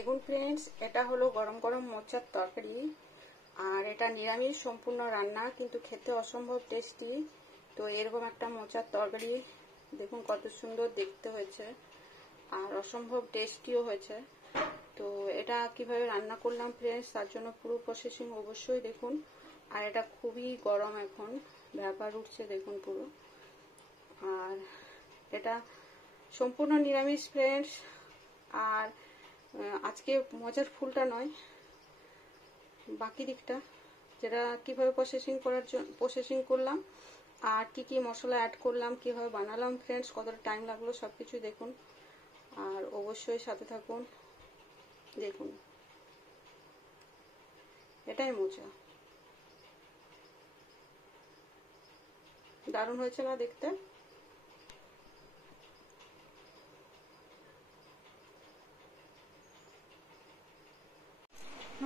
দেখুন ফ্রেন্ডস, এটা হলো গরম গরম মোচার তরকারি। আর এটা নিরামিষ সম্পূর্ণ রান্না, কিন্তু খেতে অসম্ভব টেস্টি। তো এরকম একটা মোচার তরকারি দেখুন কত সুন্দর দেখতে হয়েছে, আর অসম্ভব টেস্টিও হয়েছে। তো এটা কিভাবে রান্না করলাম ফ্রেন্ডস, তার জন্য পুরো প্রসেসিং অবশ্যই দেখুন। আর এটা খুবই গরম, এখন ব্যাপার উঠছে দেখুন পুরো। আর এটা সম্পূর্ণ নিরামিষ ফ্রেন্ডস। আর আজকে মোচার ফুলটা নয়, বাকি দিকটা যেটা কিভাবে প্রসেসিং করলাম আর কি কি মশলা অ্যাড করলাম, কিভাবে বানালাম ফ্রেন্ডস, কতটা টাইম লাগলো সবকিছু দেখুন। আর অবশ্যই সাথে থাকুন, দেখুন এটাই মোচা। দারুণ হয়েছে না দেখতে?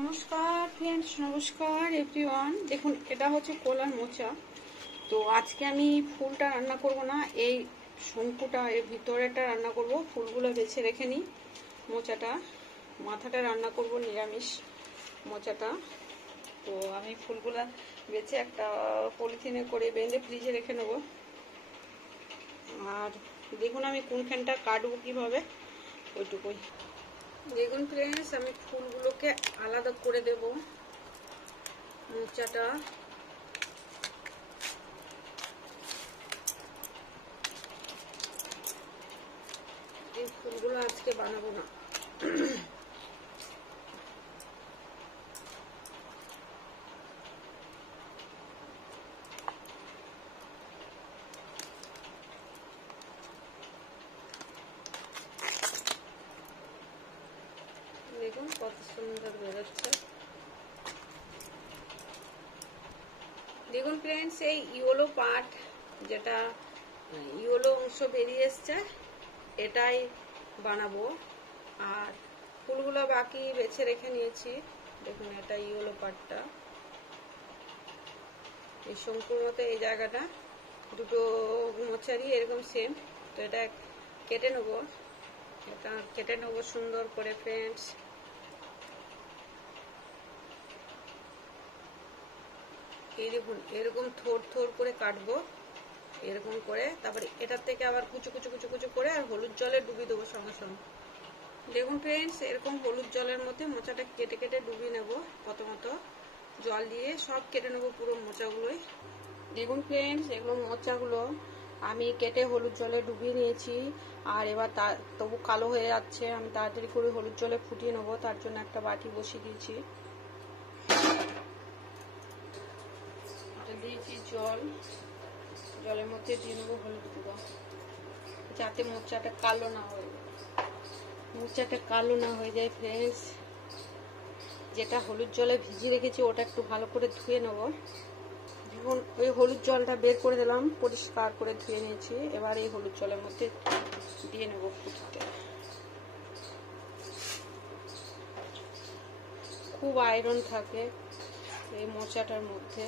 নমস্কার ফ্রেন্ডস, নমস্কার এভরিওয়ান। দেখুন এটা হচ্ছে কলার মোচা। তো আজকে আমি ফুলটা রান্না করব না, এই শঙ্কুটা এর ভিতরেটা রান্না করব। ফুলগুলো বেছে রেখে নিই, মোচাটা মাথাটা রান্না করব নিরামিষ মোচাটা। তো আমি ফুলগুলা বেছে একটা পলিথিনে করে বেঁধে ফ্রিজে রেখে নেব। আর দেখুন আমি কোনখানটা কাটবো কিভাবে, ওইটুকুই। দেখুন ফ্রেন্ডস, আমি ফুলগুলোকে আলাদা করে দেব। মোচাটা এই ফুলগুলো আজকে বানাবো না। দেখুন কত সুন্দর বেরোচ্ছে। দেখুন ফ্রেন্ডস, এই ইয়েলো পার্ট, যেটা ইয়েলো অংশ বেরিয়ে এসছে, এটাই বানাবো। আর ফুলগুলো বাকি বেছে রেখে নিয়েছি। দেখুন এটা ইয়েলো পার্টটা, এই শঙ্কুর মতো এই জায়গাটা দুটো মোচারি এরকম সেম। তো এটা কেটে নেবো, এটা কেটে নেবো সুন্দর করে ফ্রেন্ডস। এই দেখুন এরকম থোর থোর করে কাটবো, এরকম করে। তারপরে এটার থেকে আবার কুচু কুচু কুচু কুচু করে আর হলুদ জলে ডুবিয়ে দেবো সঙ্গে সঙ্গে। দেখুন ফ্রেন্ডস, এরকম হলুদ জলের মধ্যে মোচাটা কেটে কেটে ডুবিয়ে নেবো। প্রথমত জল দিয়ে সব কেটে নেবো পুরো মোচাগুলোই। দেখুন ফ্রেন্ডস, এগুলো মোচাগুলো আমি কেটে হলুদ জলে ডুবিয়ে নিয়েছি। আর এবার তবু কালো হয়ে যাচ্ছে, আমি তাড়াতাড়ি করে হলুদ জলে ফুটিয়ে নেবো। তার জন্য একটা বাটি বসিয়ে দিয়েছি, দিয়েছি জল। জলের মধ্যে দিয়ে নেবো হলুদ গুঁড়ো, যাতে মোচাটা কালো না হয়ে যায়। মোচাটা কালো না হয়ে যায় ফ্রেন্ডস। যেটা হলুদ জলে ভিজিয়ে রেখেছি ওটা একটু ভালো করে ধুয়ে নেব। দেখুন ওই হলুদ জলটা বের করে দিলাম, পরিষ্কার করে ধুয়ে নিয়েছি। এবার এই হলুদ জলের মধ্যে দিয়ে নেবো ফুটতে। খুব আয়রন থাকে এই মোচাটার মধ্যে,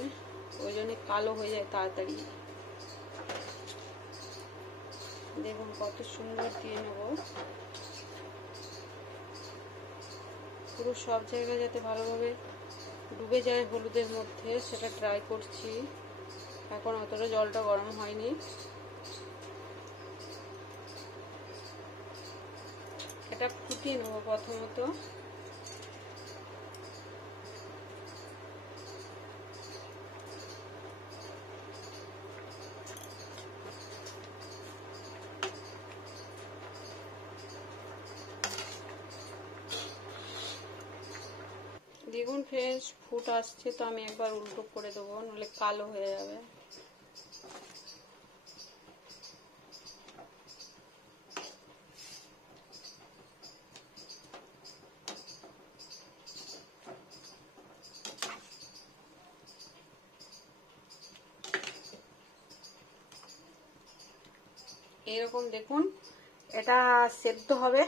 ওই জন্য কালো হয়ে যায় তাড়াতাড়ি। দেখুন কত সুন্দর দিয়ে নেব, পুরো সব জায়গায় যাতে ভালোভাবে ডুবে যায় হলুদের মধ্যে, সেটা ট্রাই করছি। এখন অতটা জলটা গরম হয়নি। এটা ফুটিয়ে নেবো প্রথমত। দেখুন ফ্রেন্ডস ফুট আসছে, তো আমি একবার উল্টো করে দেবো, নাহলে কালো হয়ে যাবে। এরকম দেখুন এটা সেদ্ধ হবে,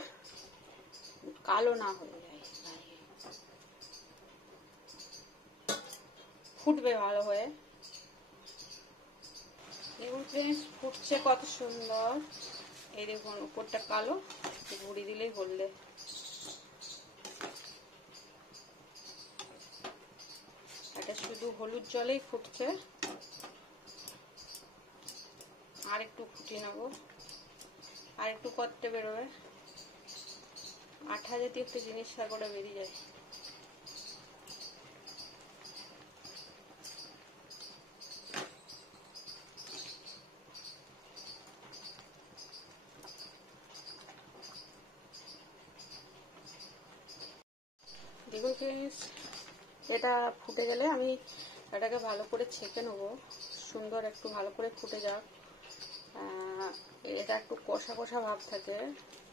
কালো না হয়ে যায়, ফুটবে ভালো হয়ে। দেখুন ফ্রেন্ডস ফুটছে কত সুন্দর। এই দেখুন উপরটা কালো, গুঁড়ি দিলেই হলদে। শুধু হলুদ জলেই ফুটছে, আর একটু ফুটিয়ে নেবো, আর একটু করতে বেরোবে, আঠা জাতীয় একটা জিনিস তারপরে বেরিয়ে যায়। দেখুন ফ্রেন্ডস, এটা ফুটে গেলে আমি এটাকে ভালো করে ছেঁকে নেবো, সুন্দর একটু ভালো করে ফুটে যাক। এটা একটু কষা কষা ভাব থাকে,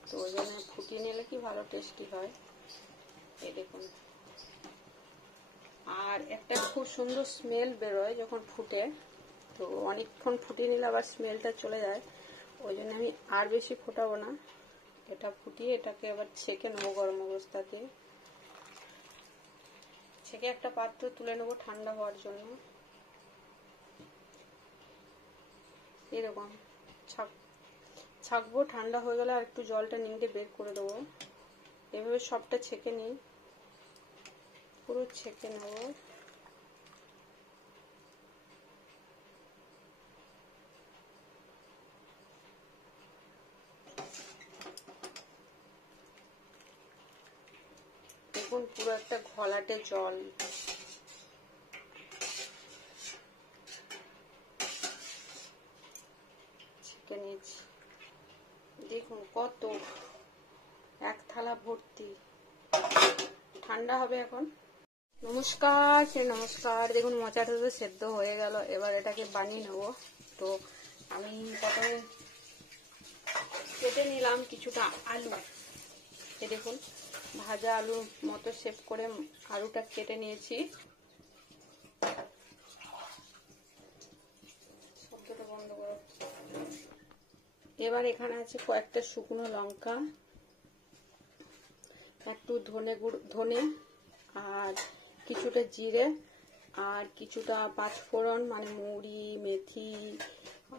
তো ওই জন্য ফুটিয়ে নিলে কি ভালো টেস্টি হয়। এই দেখুন, আর একটা খুব সুন্দর স্মেল বেরোয় যখন ফুটে, তো অনেকক্ষণ ফুটিয়ে নিলে আবার স্মেলটা চলে যায়, ওই জন্য আমি আর বেশি ফোটাবো না। এটা ফুটিয়ে এটাকে আবার ছেঁকে নেবো গরম অবস্থাতে, ছেঁকে একটা পাত্র তুলে নেবো ঠান্ডা হওয়ার জন্য। এরকম ছাকবো, ঠান্ডা হয়ে গেলে আর একটু জলটা নিংড়ে বের করে দেবো। এভাবে সবটা ছেঁকে নিই, পুরো ছেঁকে নেবো। দেখুন পুরো একটা ঘোলাটে জল, ছেঁকে নিয়েছি। দেখুন কত, এক থালা ভর্তি, ঠান্ডা হবে এখন। নমস্কার, নমস্কার। দেখুন মোচাটা তো সেদ্ধ হয়ে গেল, এবার এটাকে বানিয়ে নেব। তো আমি প্রথমে কেটে নিলাম কিছুটা আলু, এই দেখুন ভাজা আলুর মতো শেপ করে আলুটা কেটে নিয়েছি। শব্দটা বন্ধ করো। এবার এখানে আছে কয়েকটা শুকনো লঙ্কা, একটু ধনে আর কিছুটা জিরে আর কিছুটা পাঁচফোড়ন মানে মুড়ি, মেথি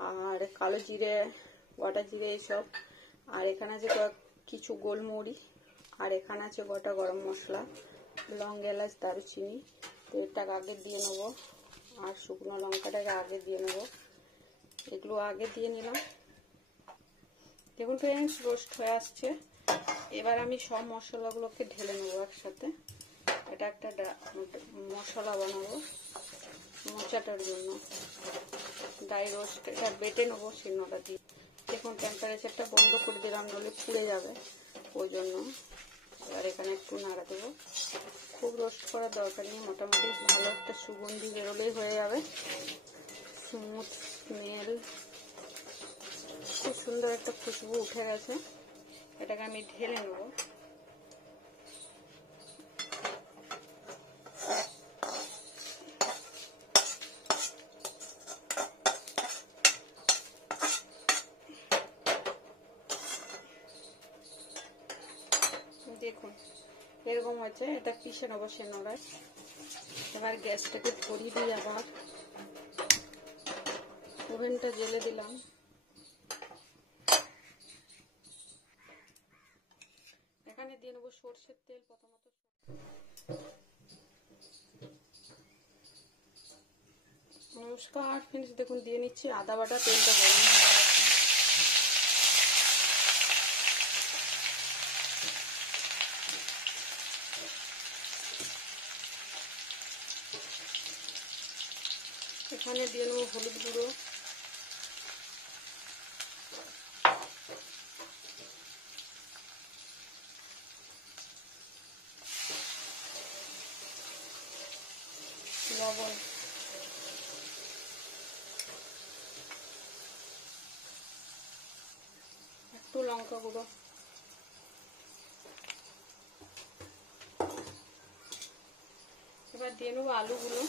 আর কালো জিরে, গোটা জিরে এইসব, আর এখানে আছে কিছু গোলমরিচ, আর এখানে আছে গোটা গরম মশলা, লং, এলাচ, দারুচিনি। তো এটাকে আগে দিয়ে নেবো, আর শুকনো লঙ্কাটাকে আগে দিয়ে নেবো, এগুলো আগে দিয়ে নিলাম। দেখুন ফ্রেন্ডস, রোস্ট হয়ে আসছে। এবার আমি সব মশলাগুলোকে ঢেলে নেবো একসাথে। এটা একটা মশলা বানাবো মোচাটার জন্য, ড্রাই রোস্ট। এটা বেটে নেবো শিলনোড়া দিয়ে। দেখুন টেম্পারেচারটা বন্ধ করে দিলাম, নইলে পুড়ে যাবে, ওই জন্য। এবার এখানে একটু নাড়া দেবো। খুব রোস্ট করার দরকার নেই, মোটামুটি ভালো একটা সুগন্ধি বেরোলেই হয়ে যাবে। স্মুথ স্মেল, খুব সুন্দর একটা খুশবু উঠে গেছে। এটাকে আমি ঢেলে নেব। দেখুন এরকম হয়েছে, এটা পিষে নেবো শিলনোড়ায়। এবার গ্যাসটাকে ধরিয়ে দিয়ে আবার ওভেনটা জ্বেলে দিলাম। এখানে দিয়ে নেবো সরষের তেল। প্রথমত নমস্কার ফ্রেন্ডস, দেখুন দিয়ে নিচ্ছি আদা বাটা। তেলটা গরম হয়ে গেছে। এখানে দিয়ে নেবো হলুদ গুঁড়ো, লবণ, একটু লঙ্কা গুঁড়ো। এবার দিয়ে নেবো আলুগুলো।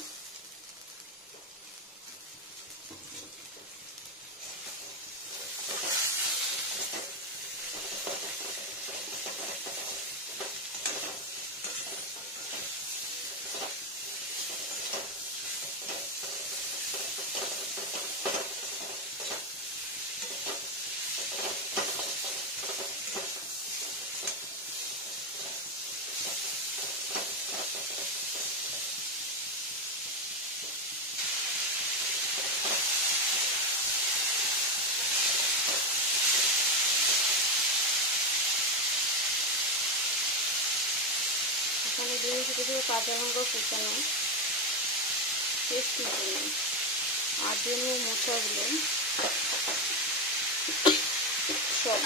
এখানে দিয়ে দিচ্ছি কিছু কাঁচা লঙ্কা কুচানো টেস্টির জন্য, আর দিয়ে নেব মোচাগুলো সব।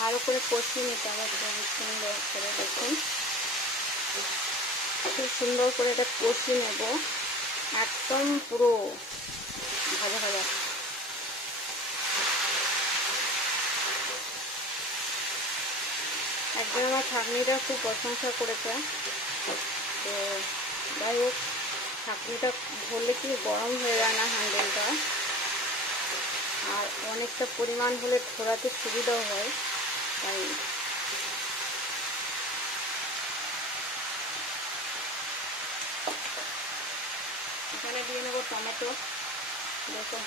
ভালো করে কষিয়ে নিতে হবে সুন্দর করে। দেখুন খুব সুন্দর করে এটা কষিয়ে নেব, একদম পুরো ভাজা ভাজা। একজন আমার ছাঁকনিটা খুব প্রশংসা করেছে, তো যাই হোক ছাঁকনিটা ধরলে কি গরম হয়ে যায় না হ্যান্ডেলটা, আর অনেকটা পরিমাণ হলে ঠোরাতে সুবিধাও হয়। তাই এখানে দিয়ে নেব টমেটো। দেখুন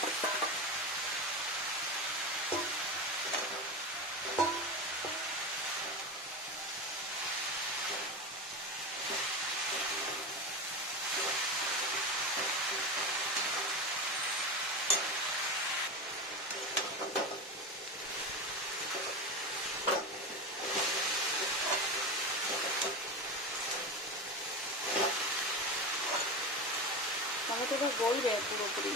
টমেটোটা গলবে পুরোপুরি।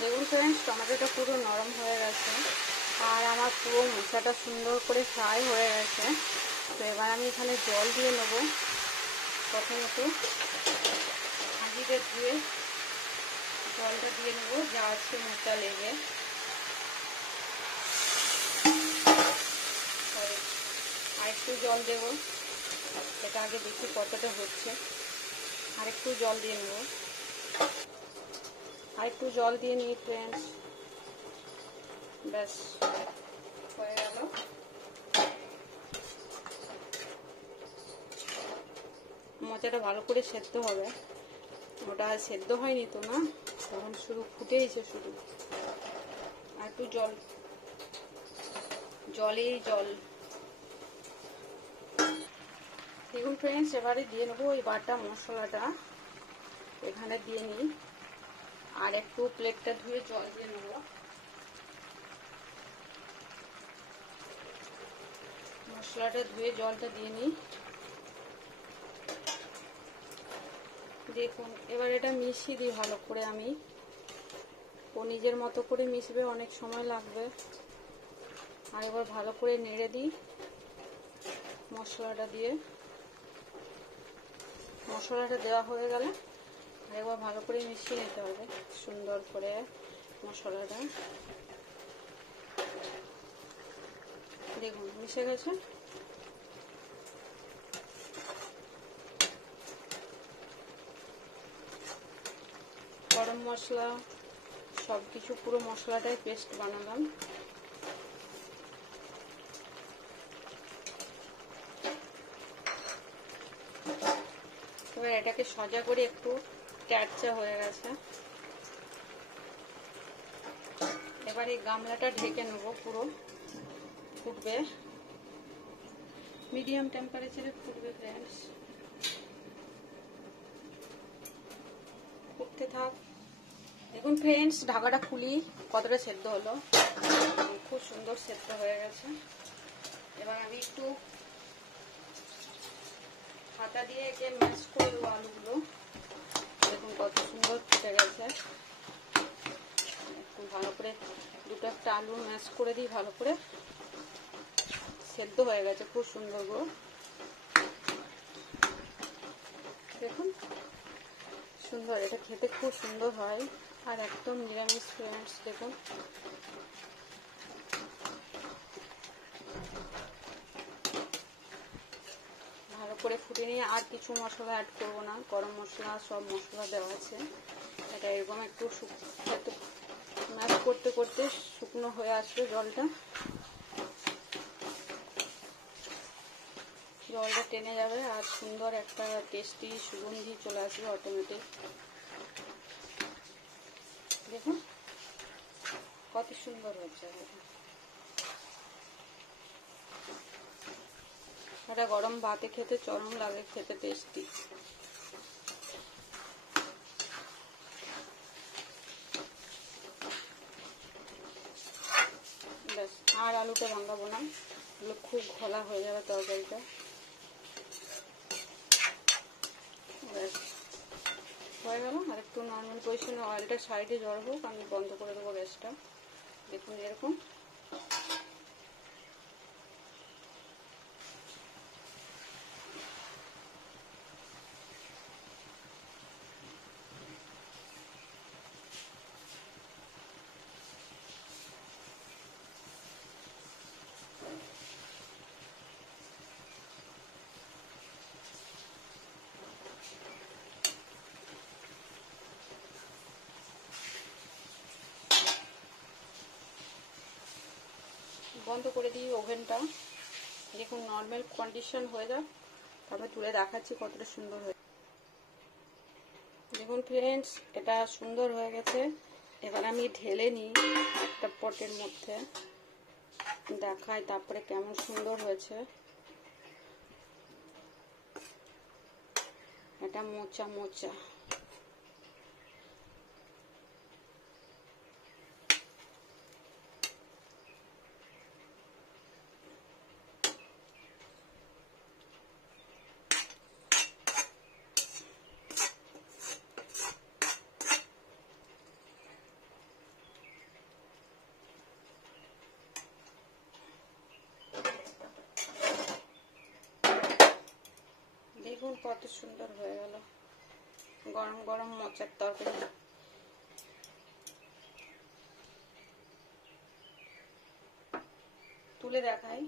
দেখুন ফ্রেন্ডস, টমেটোটা পুরো নরম হয়ে গেছে আর আমার পুরো মোচাটা সুন্দর করে ফ্রাই হয়ে গেছে। তো এবার আমি এখানে জল দিয়ে নেব। প্রথমত হাঁড়িতে ধুয়ে জলটা দিয়ে নেব, যা আছে মোচা লেগে। আর একটু জল দেব, এটা আগে দেখি কতটা হচ্ছে। আর একটু জল দিয়ে নেব, আর একটু জল দিয়ে নিই ফ্রেন্ডস, ব্যাস হয়ে গেল। মোচাটা ভালো করে সেদ্ধ হবে, ওটা সেদ্ধ হয়নি তো না, তখন শুধু ফুটেইছে শুধু। আর একটু জল, জলেই জল। দেখুন ফ্রেন্ডস, এবারে দিয়ে নেবো ওই বাটা মশলাটা, এখানে দিয়ে নিই। আর একটু প্লেটটা ধুয়ে জল দিয়ে নেব। মশলাটা ধুয়ে জলটা দিয়ে নিই। দেখুন এবার এটা মিশিয়ে দিই ভালো করে আমি। ও নিজের মতো করে মিশবে, অনেক সময় লাগবে। আর এবার ভালো করে নেড়ে দিই মশলাটা দিয়ে। মশলাটা দেওয়া হয়ে গেলে এবার ভালো করে মিশিয়ে নিতে হবে সুন্দর করে মশলাটা। দেখুন মিশে গেছে। গরম মশলা সবকিছু পুরো মশলাটাই পেস্ট বানালাম। এবার এটাকে সোজা করে একটু ট্যাটচা হয়ে গেছে। এবার এই গামলাটা ঢেকে নেবো, পুরো ফুটবে, মিডিয়াম টেম্পারেচারে ফুটবে ফ্রেন্ডস। ফুটতে থাক। দেখুন ফ্রেন্ডস, ঢাকাটা খুলি কতটা সেদ্ধ হলো, খুব সুন্দর সেদ্ধ হয়ে গেছে। এবার আমি একটু হাতা দিয়ে একে ম্যাশ করে দেবো আলুগুলো। দেখুন কত সুন্দর ফুটে গেছে। একটু ভালো করে দুটো একটা আলু ম্যাশ করে দিই, ভালো করে সেদ্ধ হয়ে গেছে খুব সুন্দর গো। দেখুন সুন্দর, এটা খেতে খুব সুন্দর হয় আর একদম নিরামিষ ফ্রেন্ডস। দেখুন ভালো করে ফুটে নিয়ে আর কিছু মশলা অ্যাড করবো না, গরম মশলা সব মশলা দেওয়া আছে। এটা এরকম একটু ম্যাশ করতে করতে শুকনো হয়ে আসবে জলটা, জলটা টেনে যাবে আর সুন্দর একটা টেস্টি সুগন্ধি চলে আসবে অটোমেটিক। দেখুন কত সুন্দর হচ্ছে। এটা গরম ভাতে খেতে চরম লাগে, খেতে টেস্টি। ব্যাস আর আলুটা ভাঙাবো না, এগুলো খুব ঘোলা হয়ে যাবে তরকারিটা। ব্যাস হয়ে গেল। আর একটু নর্মাল পজিশনে অয়েলটা সাইডে জড় হোক, আমি বন্ধ করে দেবো গ্যাসটা। দেখুন এরকম বন্ধ করে দিই ওভেনটা। দেখুন নর্মাল কন্ডিশন হয়ে যাক, তারপর তুলে দেখাচ্ছি কতটা সুন্দর হয়ে। দেখুন ফ্রেন্ডস এটা সুন্দর হয়ে গেছে। এবার আমি ঢেলে নিই একটা পটের মধ্যে, দেখাই তারপরে কেমন সুন্দর হয়েছে। এটা মোচা মোচা। দেখুন কত সুন্দর হয়ে গেল গরম গরম মোচার তরকারি। তুলে দেখাই।